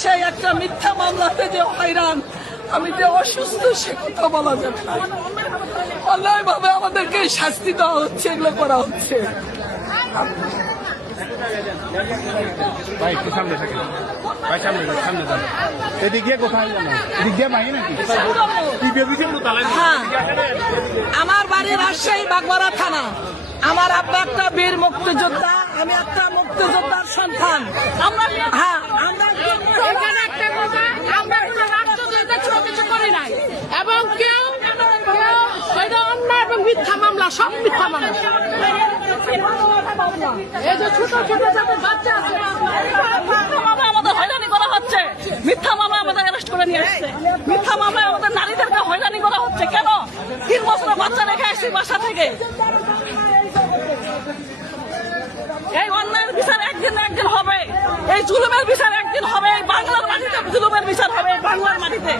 সেই একটা মিথ্যা মামলাতে যে হয়রান, আমি যে অসুস্থ সে কথা বলা যাবে না। অন্যায় ভাবে আমাদেরকে শাস্তি দেওয়া হচ্ছে, এগুলো করা হচ্ছে। ভাই একটু সামনে থাকেন, ভাই সামনে সামনে যান। এদিক দিয়ে কোথায় যান? এদিক দিয়ে ভাই নাকি? হ্যাঁ, আমার বাড়ি রাজশাহী বাগমারা থানা। আমার আব্বা একটা বীর মুক্তিযোদ্ধা, আমি একটা মুক্তিযোদ্ধার সন্তান। হ্যাঁ, আমরা এখানে একটা কথা, আমরা কোনো রাষ্ট্রদ্রোহিতার ছোট কিছু করি নাই, এবং কেউ এটা অন্যায় এবং মিথ্যা মামলা, সব মিথ্যা মামলা। এই যে ছোট ছোট যাদের বাচ্চা আছে, মিথ্যা মামলায় আমাদের হয়রানি করা হচ্ছে, মিথ্যা মামলায় আমাদের অ্যারেস্ট করে নিয়ে আসছে, মিথ্যা মামলায় আমাদের নারীদেরকে হয়রানি করা হচ্ছে। কেন? 3 বছরের বাচ্চা রেখে আসছি বাসা থেকে। এই অন্যায়ের বিচার একদিন না একদিন হবে, এই জুলুমের বিচার একদিন হবে। বাংলার মাটিতে জুলুমের বিচার হবে, বাংলার মাটিতে।